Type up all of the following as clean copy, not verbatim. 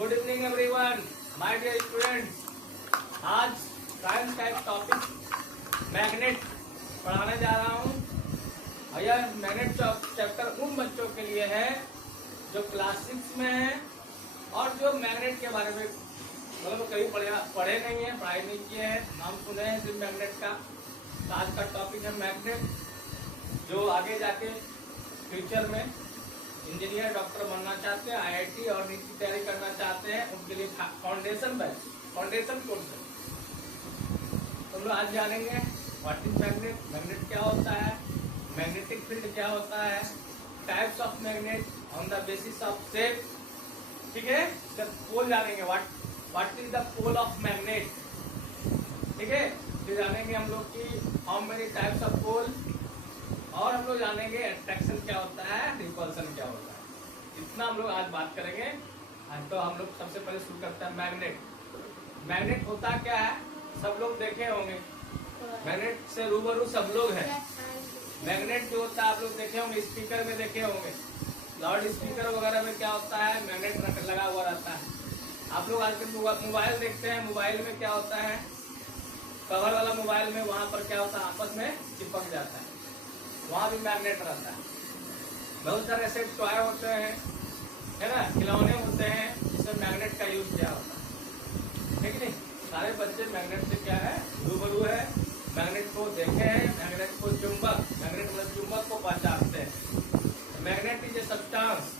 Good evening everyone, my dear students. आज science का एक टॉपिक मैग्नेट पढ़ाने जा रहा हूँ। और यह मैग्नेट चैप्टर उन बच्चों के लिए है जो क्लास 6 में है और जो मैग्नेट के बारे में मतलब कभी पढ़े नहीं है, पढ़ाई नहीं किए हैं, नाम सुने हैं सिर्फ मैग्नेट का। तो आज का टॉपिक है मैग्नेट, जो आगे जाके फ्यूचर में इंजीनियर डॉक्टर बनना चाहते हैं, आईआईटी और नीट की तैयारी करना चाहते हैं, उनके लिए फाउंडेशन कोर्स है। हम लोग आज जानेंगे व्हाट इज मैग्नेट, मैग्नेट क्या होता है, मैग्नेटिक फील्ड क्या होता है, types of magnet on the basis of shape, ठीक है। पोल जानेंगे, what is the pole of magnet, ठीक है। फिर जानेंगे हम लोग की how many types of pole, और हम लोग जानेंगे अट्रैक्शन क्या होता है, रिपल्सन क्या होता है। इतना हम लोग आज बात करेंगे। तो हम लोग सबसे पहले शुरू करते हैं मैग्नेट। मैग्नेट होता क्या है, सब लोग देखे होंगे, मैग्नेट से रूबरू सब लोग हैं। मैग्नेट जो होता है आप लोग देखे होंगे, स्पीकर में देखे होंगे, लाउड स्पीकर वगैरह में क्या होता है, मैग्नेट लगा हुआ रहता है। आप लोग आजकल मोबाइल देखते हैं, मोबाइल में क्या होता है, कवर वाला मोबाइल में वहां पर क्या होता है, आपस में चिपक जाता है, वहां भी मैग्नेट रहता है। बहुत सारे ऐसे टॉय होते हैं, है ना, खिलौने होते हैं जिसमें मैग्नेट का यूज किया होता है, ठीक नहीं। सारे बच्चे मैग्नेट से क्या है, रूबरू है, मैग्नेट को देखे हैं, मैग्नेट को मैग्नेट मतलब चुंबक को पहचानते हैं। Magnet is a substance,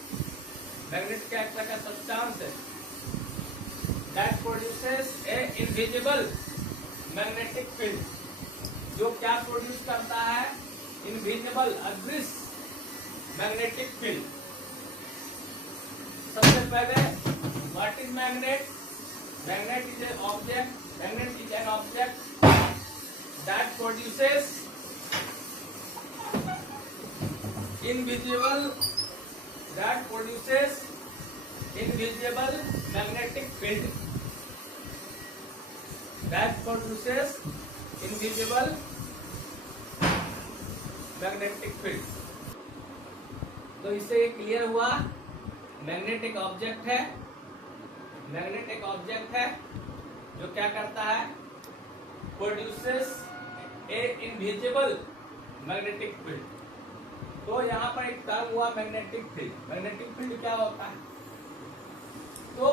magnet क्या एक तरह का सब्सटेंस है that produces A invisible magnetic field, जो क्या प्रोड्यूस करता है, इनविजिबल अदृश्य मैग्नेटिक फील्ड। सबसे पहले what is magnet, magnet is an object, magnet is an object that produces invisible magnetic field, that produces invisible magnetic field. तो इससे ये क्लियर हुआ, मैग्नेट एक ऑब्जेक्ट है, मैग्नेट एक ऑब्जेक्ट है जो क्या करता है, प्रोड्यूसेस ए इनविजिबल मैग्नेटिक फील्ड। तो यहाँ पर एक टर्म हुआ मैग्नेटिक फील्ड। मैग्नेटिक फील्ड क्या होता है, तो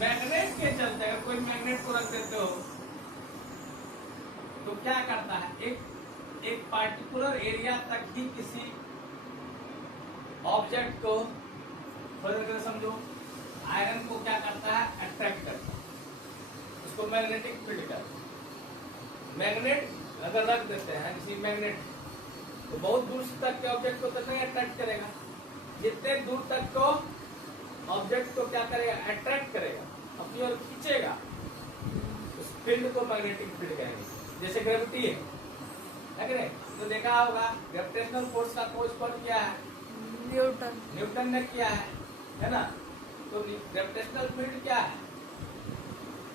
मैग्नेट के चलते अगर कोई मैग्नेट को रख देते हो तो क्या करता है, एक पार्टिकुलर एरिया तक ही किसी ऑब्जेक्ट को, समझो आयरन को क्या करता है, अट्रैक्ट करता है, उसको मैग्नेटिक फील्ड कहते हैं। मैग्नेट अगर रख देते हैं किसी मैग्नेट, तो बहुत दूर तक के ऑब्जेक्ट को तो नहीं अट्रैक्ट करेगा, जितने दूर तक को ऑब्जेक्ट को क्या करेगा, अट्रैक्ट करेगा, अपनी ओर खींचेगा, उस फील्ड को मैग्नेटिक फील्ड कहेंगे। जैसे ग्रेविटी है कि नहीं, तो देखा होगा ग्रेविटेशनल फोर्स का खोज कौन किया है, न्यूटन ने किया है ना। तो ग्रेविटेशनल फील्ड क्या है,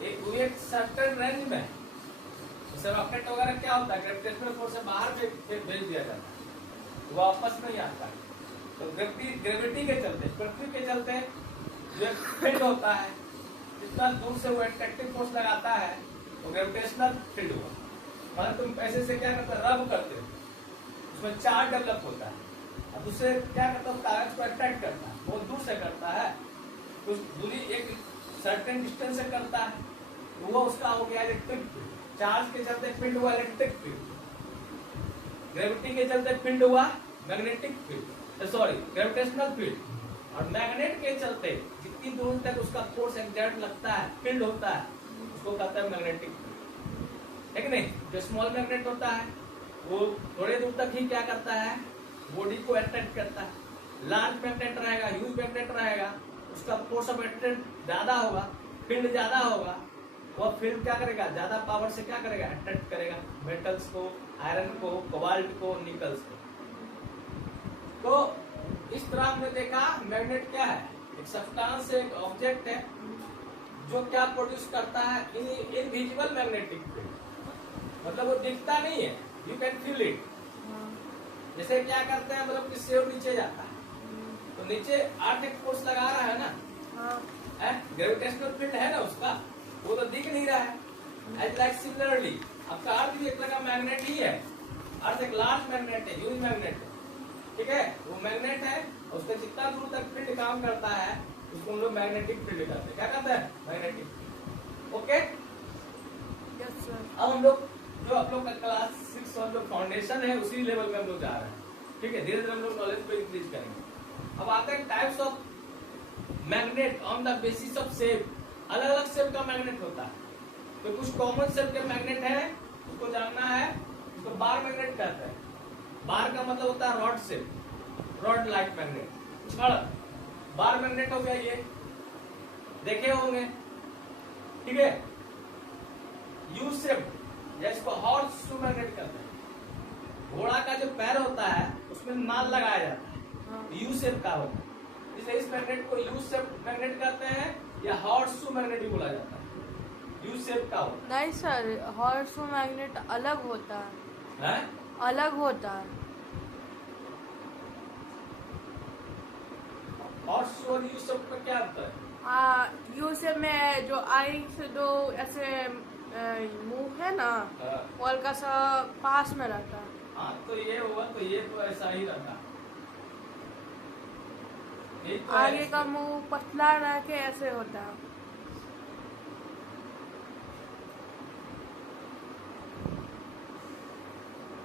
एक सर्टेन रेंज में, जैसे रॉकेट वगैरह क्या होता है, ग्रेविटेशनल फोर्स से बाहर भेज दिया जाता है, वो वापस नहीं आता है। तो ग्रेविटी के चलते, पृथ्वी के चलते जो फील्ड होता है, जितना दूर से वो अट्रैक्टिव फोर्स लगाता है, वो ग्रेविटेशनल फील्ड हुआ। मतलब तुम पैसे से क्या करते हो, रब करते हो, उसमें चार्ज डेवलप होता है, अब उससे क्या करता है, कागज को अट्रैक्ट करता है, बहुत दूर से करता है, कुछ दूरी एक सर्टेन डिस्टेंस से करता है, तो वो उसका हो गया इलेक्ट्रिक फील्ड। चार्ज के चलते फील्ड हुआ इलेक्ट्रिक फील्ड, ग्रेविटी के चलते फील्ड हुआ magnetic field, sorry gravitational field. और मैग्नेट के चलते जितनी दूर तक उसका फोर्स एक्सर्ट लगता है, फील्ड होता है, उसको कहता है मैग्नेटिक फील्ड, है कि नहीं। जो स्मॉल मैग्नेट होता है वो थोड़े दूर तक ही क्या करता है, बॉडी को अट्रैक्ट करता है। लार्ज मैग्नेट रहेगा, ह्यूज मैग्नेट रहेगा, उसका फोर्स ऑफ अट्रैक्ट ज्यादा होगा, फील्ड ज्यादा होगा, वो फील्ड क्या करेगा, ज्यादा पावर से क्या करेगा, अट्रैक्ट करेगा मेटल्स को, आयरन को, कोबाल्ट को, निकल्स को। तो इस तरह हमने देखा मैग्नेट क्या है, एक सब्सटेंस, एक ऑब्जेक्ट है जो क्या प्रोड्यूस करता है, इनविजिबल मैग्नेटिक फील्ड। मतलब वो दिखता नहीं है, यू कैन फील इट। जैसे क्या करते हैं, मतलब कि सेव नीचे जाता है, तो नीचे अर्थ एक फोर्स लगा रहा है ना, ग्रेविटेशनल फील्ड है ना उसका, वो तो दिख नहीं रहा है। एज लाइक सिमिलरली आपका अर्थ भी एक तरह का मैग्नेट ही है। अर्थ एक लार्ज मैग्नेट है, ह्यूज मैग्नेट है, ठीक है। वो मैग्नेट है, उसका जितना दूर तक फील्ड काम करता है उसको हम लोग मैग्नेटिक फील्ड कहते हैं। क्या कहते हैं? मैग्नेटिक। ओके, अब हम लोग जो आप लोग का क्लास 6 और जो फाउंडेशन है उसी लेवल में हम लोग जा रहे हैं, ठीक है। धीरे धीरे हम लोग नॉलेज को इंक्रीज करेंगे। अब आते हैं types of magnet on the basis of shape. अलग अलग शेप का मैग्नेट होता है, तो कुछ कॉमन शेप के मैग्नेट है, उसको जानना है। उसको बार मैग्नेट कहते हैं। बार का मतलब होता है rod shape, rod like magnet, छड़। बार मैग्नेट हो गया, ये देखे होंगे, ठीक है। यू शेप, जिसको हॉर्स शू मैग्नेट कहते हैं। घोड़ा का जो पैर होता है उसमें नाल लगाया जाता है, यू शेप का होता है, इसलिए इस मैग्नेट को यू शेप मैग्नेट कहते हैं, या हॉर्स शू मैग्नेट भी बोला जाता है। यू शेप का होता है। नहीं सर, हॉर्स मैग्नेट अलग होता है, अलग होता है। हॉर्स और यू शेप का क्या अंतर है? यू शेप में जो आई से दो ऐसे मुंह है ना, वो हल्का सा पास में रहता है। हाँ, तो ये हुआ, तो ये तो ऐसा ही रहता। तो आगे का मुंह पतला रह के ऐसे होता है।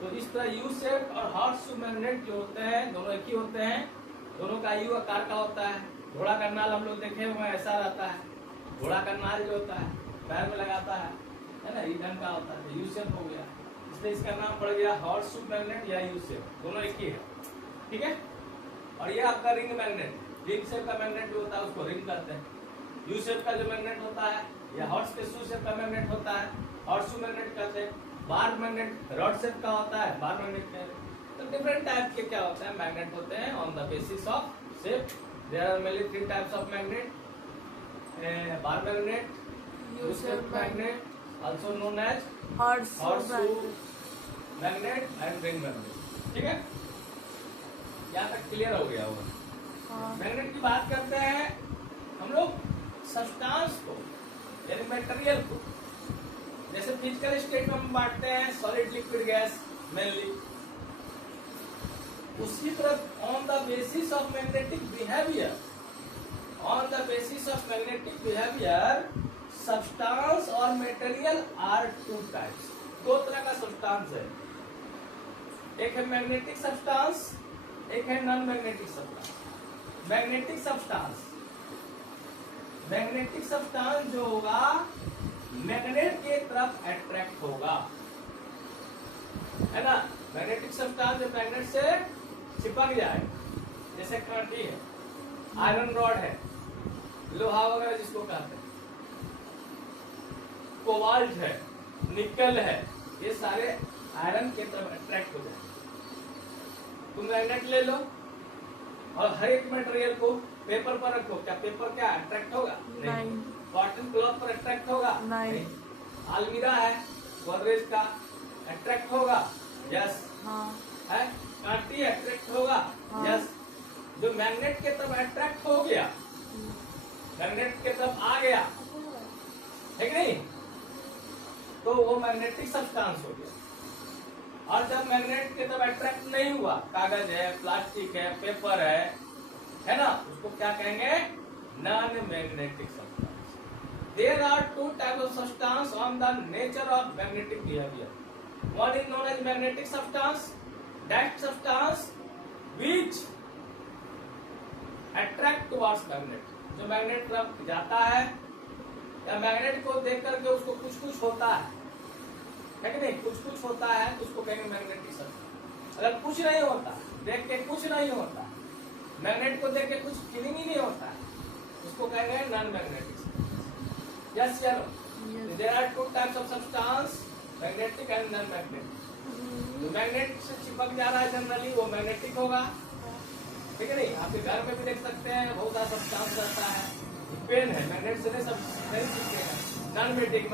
तो इस तरह यू शेप और हॉर्स मैग्नेट जो होते हैं दोनों एक ही होते हैं। दोनों का यू आकार का होता है। घोड़ा का नाल हम लोग देखे हुए ऐसा रहता है। घोड़ा का नाल जो होता है पैर में लगाता है ना, ये ढंग का होता है। यू शेप हो गया, इसलिए इसका नाम पड़ गया हॉर्स मैग्नेट या यू शेप, दोनों एक ही है, ठीक है। और ये आपका रिंग मैग्नेट, रिंग शेप का मैग्नेट जो होता है उसको रिंग कहते हैं। यू शेप का जो मैग्नेट होता है या हॉर्स के शू शेप का मैग्नेट होता है, हॉर्स मैग्नेट कहते हैं। बार मैग्नेट रॉड शेप का होता है, बार मैग्नेट कहते हैं। तो डिफरेंट टाइप के क्या होते हैं मैग्नेट होते हैं on the basis of shape. There are mainly 3 types of magnet, bar magnet, U shape magnet, also known as horseshoe magnet and ring magnet, ठीक है। यहाँ तक क्लियर हो गया होगा। मैग्नेट की बात करते हैं हम लोग सब्सटेंस को, यानी मटेरियल को। जैसे फिजिकल स्टेट में हम बांटते हैं सॉलिड, लिक्विड, गैस मेनली, उसी तरह on the basis of magnetic behaviour, on the basis of magnetic behaviour substance और मटेरियल आर 2 टाइप्स। 2 तरह का सब्सटेंस है, एक है मैग्नेटिक सब्सटेंस, एक है non magnetic substance. Magnetic substance, magnetic substance जो होगा मैग्नेट के तरफ अट्रैक्ट होगा, है ना। मैग्नेटिक सब्सटेंस जो मैग्नेट से चिपक जाए, जैसे कांटी है, आयरन रॉड है, लोहा वगैरह जिसको कहते हैं, कोबाल्ट है, निकल है, ये सारे आयरन के तरफ अट्रैक्ट हो जाए। तुम मैग्नेट ले लो और हर एक मटेरियल को पेपर पर रखो, क्या पेपर क्या अट्रैक्ट होगा? नहीं। कॉटन क्लॉथ पर अट्रैक्ट होगा? नहीं। अलमीरा है गोदरेज का, अट्रैक्ट होगा? यस। हाँ। है कांटी अट्रैक्ट होगा? हाँ। यस। जो मैग्नेट के तरफ अट्रैक्ट हो गया, मैग्नेट के तरफ आ गया, है कि नहीं, तो वो मैग्नेटिक सब्सटेंस हो गया। और जब मैग्नेट के तरफ अट्रैक्ट नहीं हुआ, कागज है, प्लास्टिक है, पेपर है ना, उसको क्या कहेंगे? Non magnetic substance. There are 2 types of substance on the nature of magnetic behaviour. One is known as magnetic substance, that substance which attract towards magnet, जो मैग्नेट तरफ जाता है या मैग्नेट को देख करके उसको कुछ होता है कि नहीं, कुछ होता है तो उसको कहेंगे मैग्नेटिक सब्सटेंस। अगर कुछ नहीं होता, देख के कुछ नहीं होता, मैग्नेट को देख के कुछ फीलिंग ही नहीं होता है, उसको कहेंगे नॉन मैग्नेटिक सब्सटेंस। यस या no? There are 2 types of substance, magnetic and non magnetic. जो मैग्नेट से चिपक जा रहा है जनरली वो मैग्नेटिक होगा, ठीक है नहीं। आपके घर में भी देख सकते हैं बहुत सारा सब्सटेंस रहता है, पेन है, मैग्नेट से नहीं चिपकेगा, नॉन मैग्नेटिक।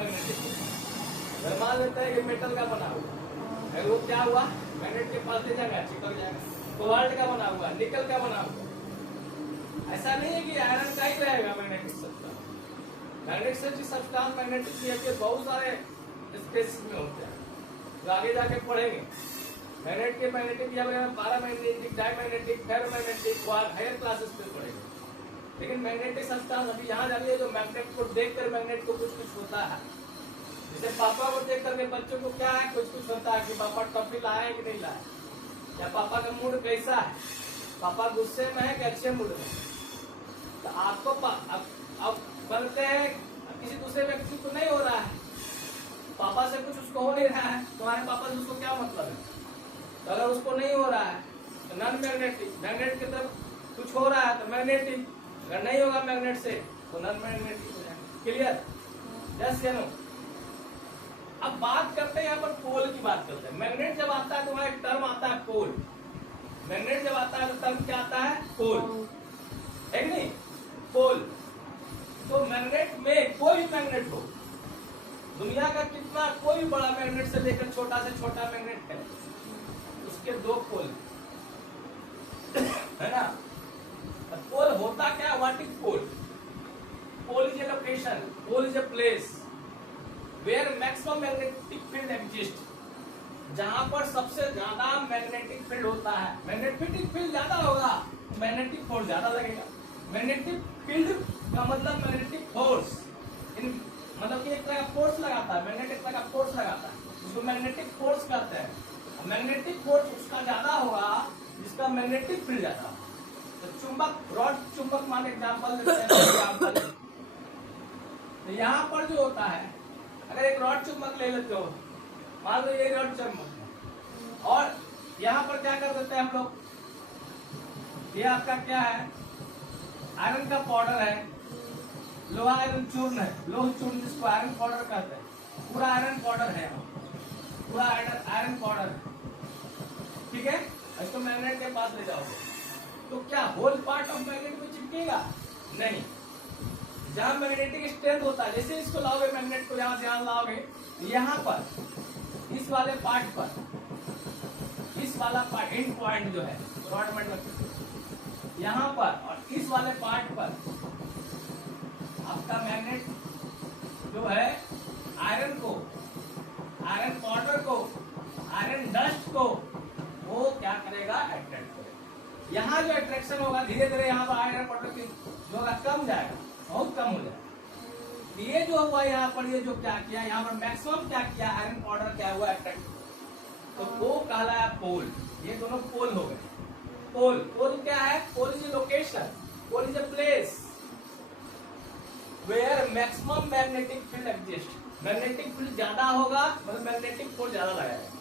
अगर मान लेते हैं कि मेटल का बना हुआ, वो क्या हुआ, मैग्नेट के पास ले जाएगा, चिपक जाएगा। कोबाल्ट का बना हुआ, निकल का बना हुआ, ऐसा नहीं है कि आयरन का ही रहेगा मैग्नेटिक सब्सटेंस, मैग्नेट से सब्सटेंस मैग्नेटिक बिहेवियर बहुत सारे स्पेसिस में होते हैं, जो आगे जाके पढ़ेंगे। मैग्नेट के मैग्नेटिक बिहेवियर में पैरामैग्नेटिक, डायमैग्नेटिक, फेरोमैग्नेटिक और हायर क्लासेस पे पढ़ेंगे। लेकिन मैग्नेटिक सब्सटेंस अभी यहाँ जानिए, जो मैग्नेट को देखकर मैग्नेट को कुछ कुछ होता है। जैसे पापा को देख करके बच्चों को क्या है, कुछ कुछ होता है कि पापा टॉफी लाए कि नहीं लाए, या पापा का मूड कैसा है, पापा गुस्से में है कि अच्छे मूड में। तो आपको अब बनते हैं किसी दूसरे व्यक्ति को नहीं हो रहा है, पापा से कुछ उसको हो नहीं रहा है, तुम्हारे पापा से उसको क्या मतलब है। तो अगर उसको नहीं हो रहा है तो नॉन मैग्नेटिक, मैग्नेट की तरफ कुछ हो रहा है तो मैग्नेटिक, अगर नहीं होगा मैग्नेट से तो नॉन मैग्नेटिक हो जाएगा। क्लियर? यस या नो? अब बात करते हैं यहाँ पर पोल की बात करते हैं। मैग्नेट जब आता है तो वहां एक टर्म आता है पोल। मैग्नेट जब आता है तो टर्म क्या आता है? पोल, है कि नहीं? पोल। तो मैग्नेट में कोई भी मैग्नेट हो, दुनिया का कितना कोई भी बड़ा मैग्नेट से लेकर छोटा से छोटा मैग्नेट है, उसके दो पोल है ना। पोल होता क्या? What is pole? Pole is a location, pole is a place where maximum magnetic field exist, जहां पर सबसे ज्यादा मैग्नेटिक फील्ड होता है। मैग्नेटिक फील्ड ज्यादा होगा, मैग्नेटिक फोर्स ज्यादा लगेगा। मैग्नेटिक फील्ड का मतलब मैग्नेटिक फोर्स, मतलब कि एक तरह का फोर्स लगाता है, मैग्नेट एक तरह का फोर्स लगाता है, उसको मैग्नेटिक फोर्स कहते हैं। मैग्नेटिक फोर्स उसका ज्यादा होगा जिसका मैग्नेटिक फील्ड ज्यादा होगा। तो चुंबक, रॉड चुंबक मान एग्जाम्पल देते हैं। तो यहाँ पर जो होता है, अगर एक रॉड चुंबक ले लेते हो, मान लो ये रॉड चुंबक है, और यहाँ पर क्या कर देते हैं हम लोग, ये आपका क्या है? आयरन का पाउडर है, लोहा आयरन चूर्ण है, लोह चूर्ण जिसको आयरन पाउडर कहते हैं। पूरा आयरन पाउडर है, पूरा आयरन पाउडर है, ठीक है। इसको मैग्नेट के पास ले जाओगे तो क्या होल पार्ट ऑफ मैग्नेट में चिपकेगा? नहीं। जहां मैग्नेटिक स्ट्रेंथ होता है, जैसे इसको लाओगे मैग्नेट को, यहां से यहां लाओगे, यहाँ पर इस वाले पार्ट पर, इस वाला पार्ट एंड पॉइंट जो है रॉड मतलब यहाँ पर, और इस वाले पार्ट पर आपका मैग्नेट जो है आयरन को, आयरन पाउडर को, आयरन डस्ट को वो क्या करेगा? अट्रैक्ट करेगा। यहाँ जो अट्रैक्शन होगा धीरे धीरे यहाँ पर आयरन पाउडर की जो होगा कम जाएगा, बहुत कम हो जाएगा। ये जो हुआ यहाँ पर, ये जो क्या किया यहाँ पर मैक्सिमम क्या किया, आयरन पाउडर क्या हुआ? अट्रैक्ट। तो वो कहलाया पोल। ये दोनों पोल हो गए। पोल, पोल क्या है? Pole is a location, pole is a place where maximum magnetic field exist. Magnetic field ज्यादा होगा, मतलब मैग्नेटिक फोर्स ज्यादा लगाएगा।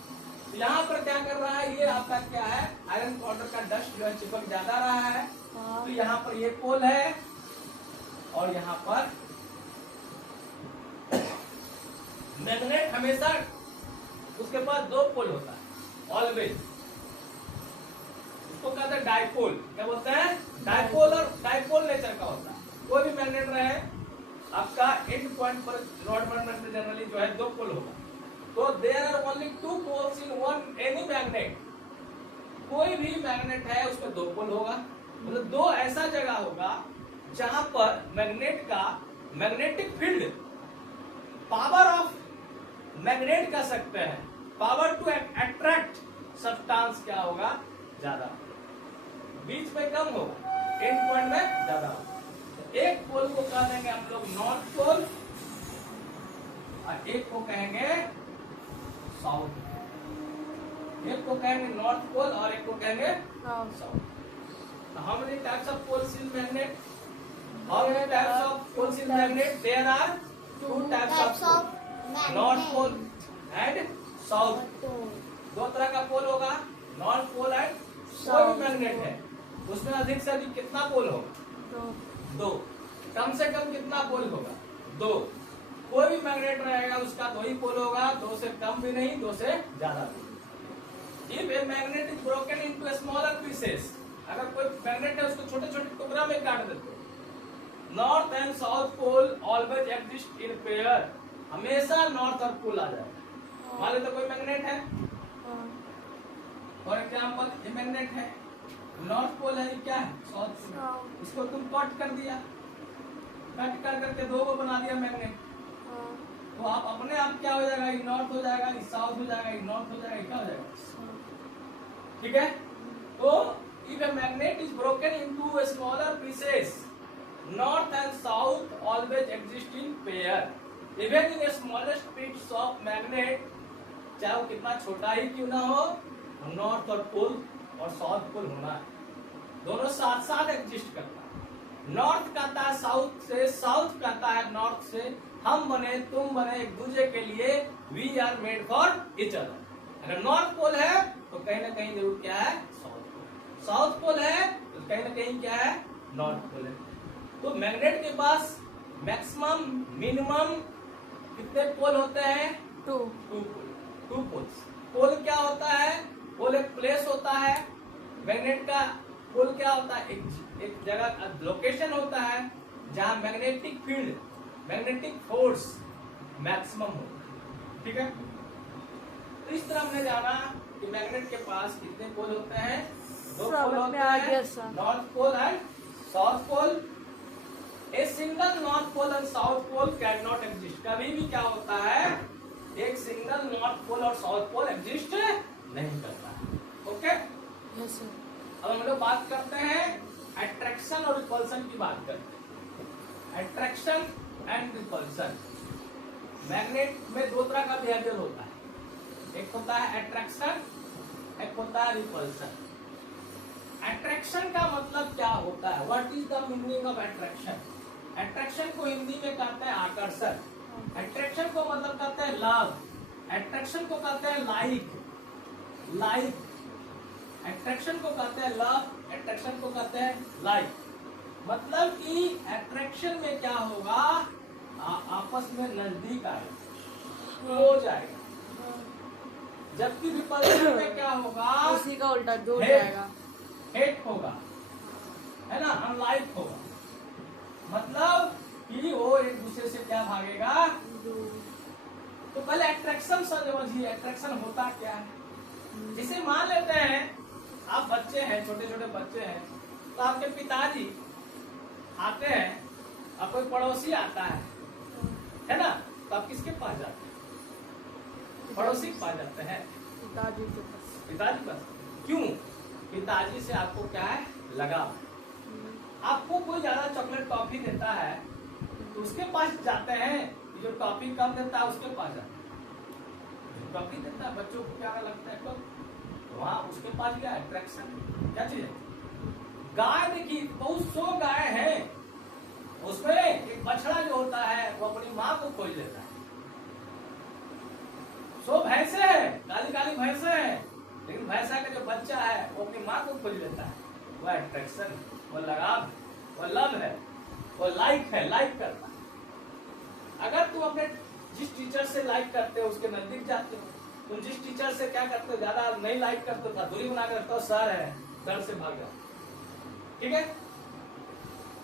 तो यहाँ पर क्या कर रहा है? ये आपका क्या है? आयरन पाउडर का डस्ट जो है चिपक ज्यादा रहा है, तो यहाँ पर ये पोल है, और यहाँ पर मैग्नेट हमेशा उसके पास दो पोल होता है, ऑलवेज। उसको कहते हैं डाइपोल। क्या बोलते हैं? डाइपोल। और डाइपोल नेचर का होता है। कोई भी मैग्नेट रहे, आपका एंड पॉइंट पर रॉड मैग्नेट में जनरली जो है दो पोल होगा। तो there are only two poles in one any magnet. कोई भी मैग्नेट है उसमें दो पोल होगा, मतलब दो ऐसा जगह होगा जहां पर मैग्नेट का magnetic field, power of magnet कह सकते हैं, पावर टू अट्रैक्ट सब्सटेंस क्या होगा? ज्यादा। बीच में कम होगा, एंड पॉइंट में ज्यादा होगा। तो एक पोल को कह देंगे हम लोग नॉर्थ पोल, और एक को कहेंगे साउथ। एक को कहेंगे नॉर्थ पोल और एक को कहेंगे साउथ। तो how many types of poles in magnet? How many types of poles in magnet? There are two types of pole, north pole and south. दो तरह का पोल होगा, नॉर्थ पोल एंड कोई भी मैग्नेट है उसमें अधिक से अधिक कितना पोल होगा? दो। कम से कम कितना पोल होगा? दो। कोई भी मैग्नेट रहेगा उसका दो ही पोल होगा, दो से कम भी नहीं, दो से ज्यादा भी। If a magnet is broken into smaller pieces, अगर कोई मैग्नेट है उसको छोटे छोटे टुकड़ा में काट देते, north and south pole always exist in pair. हमेशा नॉर्थ और पोल आ जाएगा। मान लो तो कोई मैग्नेट है, फॉर एग्जाम्पल ये मैग्नेट है, नॉर्थ पोल है, क्या है? South pole. इसको तुम कट कर दिया, कट कर करके दो को बना दिया मैग्नेट, हाँ, तो आप अपने आप क्या हो जाएगा, ये नॉर्थ हो जाएगा, ये साउथ हो जाएगा, ये नॉर्थ हो जाएगा, क्या हो जाएगा, ठीक है। तो if a magnet is broken into smaller pieces, north and south always exist in pair even in smallest piece of magnet, चाहे वो कितना छोटा ही क्यों ना हो, नॉर्थ और पोल और साउथ पोल होना है, दोनों साथ साथ एग्जिस्ट करता है। नॉर्थ कहता है साउथ से, साउथ कहता है नॉर्थ से, हम बने तुम बने एक दूसरे के लिए, we are made for each other. अगर नॉर्थ पोल है तो कहीं ना कहीं जरूर क्या है, साउथ पोल, साउथ पोल है तो कहीं ना कहीं क्या है, नॉर्थ पोल है। तो मैग्नेट के पास मैक्सिमम मिनिमम कितने पोल होते हैं, 2 टू पोल्स। पोल क्या होता है, पोल एक प्लेस होता है, मैग्नेट का पोल क्या होता है, एक जगह लोकेशन होता है जहां magnetic field, magnetic force maximum होता है, ठीक है। तो इस तरह हमने जाना कि मैग्नेट के पास कितने पोल होते हैं, 2 पोल होते हैं, north pole and south pole. A single north pole and south pole can not exist, कभी भी क्या होता है, एक सिंगल नॉर्थ पोल और साउथ पोल एग्जिस्ट नहीं करता है, ओके। Yes sir. अब हम लोग बात करते हैं अट्रैक्शन और रिपल्सन की बात करते हैं। अट्रैक्शन एंड रिपल्सन, मैग्नेट में 2 तरह का बिहेवियर होता है, एक होता है अट्रैक्शन, एक होता है रिपल्सन। अट्रैक्शन का मतलब क्या होता है, what is the meaning of attraction. Attraction को हिंदी में कहते हैं आकर्षण, अट्रैक्शन को मतलब कहते हैं लव, अट्रैक्शन को कहते हैं लाइक, लाइक अट्रैक्शन को कहते हैं लव, अट्रैक्शन को कहते हैं लाइक। मतलब कि अट्रैक्शन में क्या होगा, आपस में नजदीक आएगा, क्लोज आएगा, जबकि रिपल्शन में क्या होगा, उसी का उल्टा दूर जाएगा, हेट होगा, है ना, अनलाइक होगा। मतलब कि वो एक दूसरे से क्या भागेगा। तो पहले अट्रैक्शन समझिए, अट्रैक्शन होता क्या है। जिसे मान लेते हैं आप बच्चे हैं, छोटे छोटे बच्चे हैं, तो आपके पिताजी आते हैं, अब कोई पड़ोसी आता है ना, तो आप किसके पास जाते हैं, पड़ोसी के पास जाते हैं, पिताजी के पास। पिताजी पास। क्यों, पिताजी से आपको क्या है, लगाव। आपको कोई ज्यादा चॉकलेट टॉफी देता है तो उसके पास जाते हैं, जो टॉफी कम देता है उसके पास जाते हैं, जो टॉफी देता है बच्चों को प्यारा लगता है तो वहाँ उसके पास क्या अट्रैक्शन, क्या चीज है। गाय देखिए, बहुत 100 गाय है, उसमें एक बछड़ा जो होता है वो अपनी माँ को खोज लेता है। 100 भैंसे है, काली काली भैंसे है, लेकिन भैंसा का जो बच्चा है वो अपनी माँ को खोज लेता है, वो अट्रैक्शन, वो लगाव, वो लव है, वो लाइक है, लाइक करता है। अगर तुम अपने जिस टीचर से लाइक करते हो उसके नजदीक जाते हो, तुम जिस टीचर से क्या करते हो, ज्यादा नहीं लाइक करते हो, दूरी बना कर रखते हो, सर है, डर से भाग जाओ, ठीक है।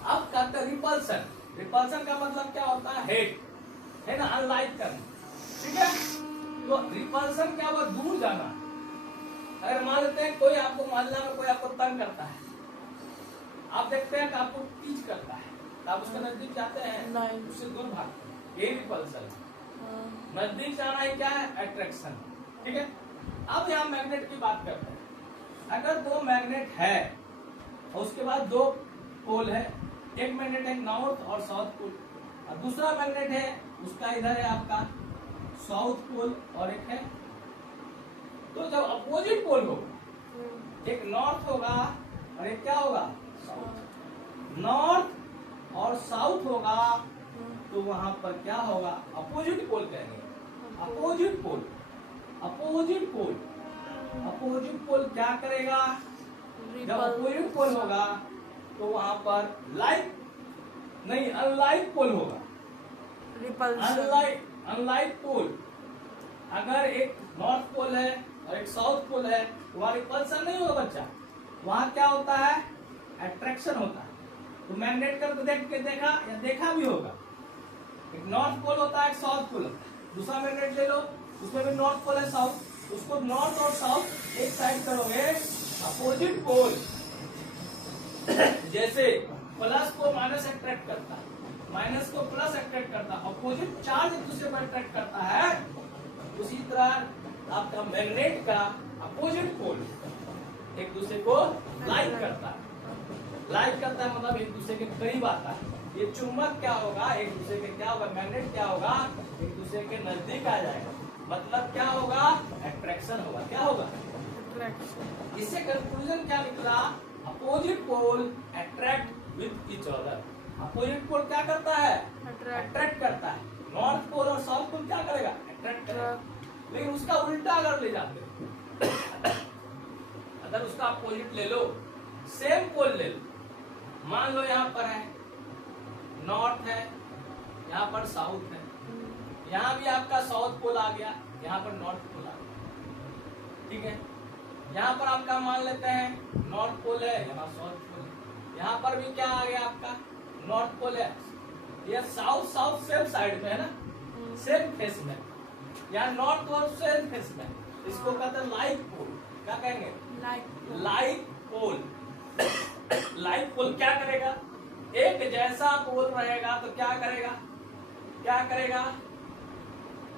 अब कहते हैं रिपल्सन। रिपल्सन का मतलब क्या होता है, हेट, है ना, अनलाइक करना, ठीक है। तो रिपल्सन क्या हुआ, दूर जाना। अगर मान लेते हैं कोई आपको मोहल्ला में कोई आपको तंग करता है, आप देखते हैं कि आपको टीच करता है, तो आप उसके नजदीक जाते हैं, नहीं, उससे दूर भागते हैं, ये रिपल्सन। नजदीक जाना ही क्या है, अट्रैक्शन, ठीक है। अब यहाँ मैग्नेट की बात करते हैं। अगर 2 मैग्नेट है और उसके बाद 2 पोल है, एक मैग्नेट है नॉर्थ और साउथ पोल, और दूसरा मैग्नेट है उसका इधर है आपका साउथ पोल और एक है, तो जब अपोजिट पोल होगा, एक नॉर्थ होगा और एक क्या होगा, साउथ। नॉर्थ और साउथ होगा तो वहां पर क्या होगा, अपोजिट पोल कहेंगे, opposite pole, opposite pole. Opposite pole क्या करेगा, जब अपोजिट पोल होगा तो वहां पर लाइक नहीं, अनलाइक पोल होगा, अनलाइक पोल। अगर एक नॉर्थ पोल है और एक साउथ पोल है, वहां रिपल्सन नहीं होगा बच्चा, वहां क्या होता है, अट्रैक्शन होता है। तो मैग्नेट का तो देखा या देखा भी होगा, एक नॉर्थ पोल होता है, एक साउथ पोल होता है। दूसरा मैग्नेट ले लो, उसमें भी नॉर्थ पोल है, साउथ, उसको नॉर्थ और साउथ एक साइड करोगे, अपोजिट पोल। जैसे प्लस को माइनस अट्रैक्ट करता है, माइनस को प्लस अट्रैक्ट करता है, अपोजिट चार्ज एक दूसरे पर अट्रैक्ट करता है, उसी तरह आपका मैग्नेट का अपोजिट पोल एक दूसरे को लाइक करता है। लाइक करता है मतलब एक दूसरे के करीब आता है। ये चुंबक क्या होगा, एक दूसरे के क्या होगा, मैग्नेट क्या होगा, एक दूसरे के नजदीक आ जाएगा, मतलब क्या होगा, अट्रैक्शन होगा। क्या होगा, इससे कंक्लूजन क्या निकला, opposite pole attract with each other. Opposite pole क्या करता है, अट्रैक्ट करता है। नॉर्थ पोल और साउथ पोल क्या करेगा, अट्रैक्ट करेगा। लेकिन उसका उल्टा अगर ले जाते अगर उसका अपोजिट ले लो, सेम पोल ले लो, मान लो यहाँ पर है नॉर्थ है, यहाँ पर साउथ है, यहाँ भी आपका साउथ पोल आ गया, यहाँ पर नॉर्थ पोल आ गया, ठीक है। यहाँ पर आपका मान लेते हैं नॉर्थ पोल है, यहाँ साउथ पोल है, यहाँ पर भी क्या आ गया आपका नॉर्थ पोल है, ये साउथ साउथ सेम साइड में है ना, सेम फेस में, यहाँ नॉर्थ और सेम फेस में, इसको कहते हैं लाइक पोल। क्या कहेंगे, लाइक पोल। लाइक पोल क्या करेगा, एक जैसा पोल रहेगा तो क्या करेगा, क्या करेगा,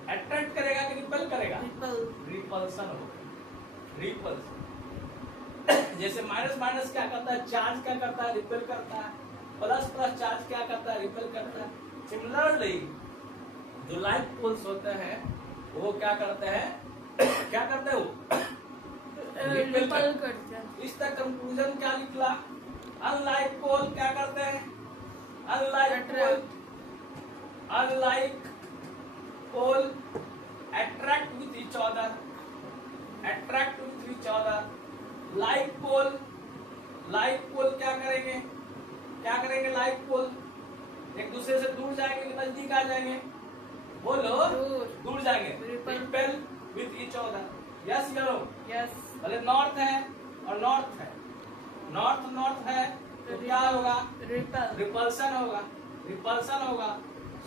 अट्रैक्ट करेगा कि रिपेल करेगा, रिपल्सन होगा, रिपल्सन। जैसे माइनस माइनस क्या करता है, चार्ज क्या करता है, रिपेल करता है, प्लस प्लस चार्ज क्या करता है, रिपेल करता है। सिमिलरली जो लाइक पोल्स होते हैं वो क्या करते हैं, क्या करते हैं, वो रिपेल करते हैं। इस तक कंक्लूजन क्या निकला, अनलाइक पोल क्या करते हैं, unlike pole attract with each other, like pole क्या करेंगे, लाइक पोल एक दूसरे से दूर जाएंगे कि नजदीक आ जाएंगे, बोलो दूर जाएंगे, repel with each other. Yes या नो, यस। भले नॉर्थ है और नॉर्थ है, नॉर्थ है तो क्या होगा, रिपल्सन होगा,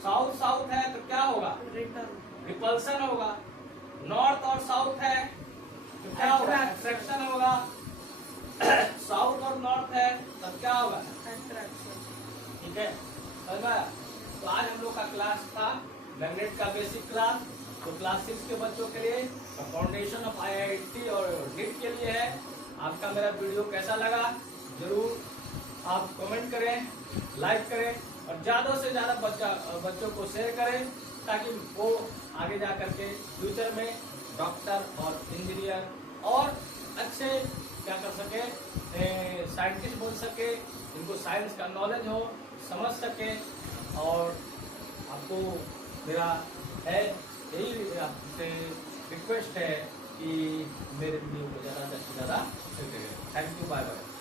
साउथ है तो क्या होगा, रिपल्सन होगा, नॉर्थ और साउथ है तो क्या होगा, अट्रैक्शन होगा, साउथ और नॉर्थ है तब क्या होगा, अट्रैक्शन। ठीक है, तो आज हम लोग का क्लास था मैग्नेट का बेसिक क्लास, तो क्लास 6 के बच्चों के लिए, फाउंडेशन ऑफ IIT और नीट के लिए है। आपका मेरा वीडियो कैसा लगा जरूर आप कमेंट करें, लाइक करें और ज्यादा से ज्यादा बच्चों को शेयर करें, ताकि वो आगे जा करके फ्यूचर में डॉक्टर और इंजीनियर और अच्छे क्या कर सके, साइंटिस्ट बन सके, इनको साइंस का नॉलेज हो, समझ सके। और आपको मेरा है यही आपसे रिक्वेस्ट है कि मेरे वीडियो को ज़्यादा से ज़्यादा शेयर करें। Thank you, bye bye.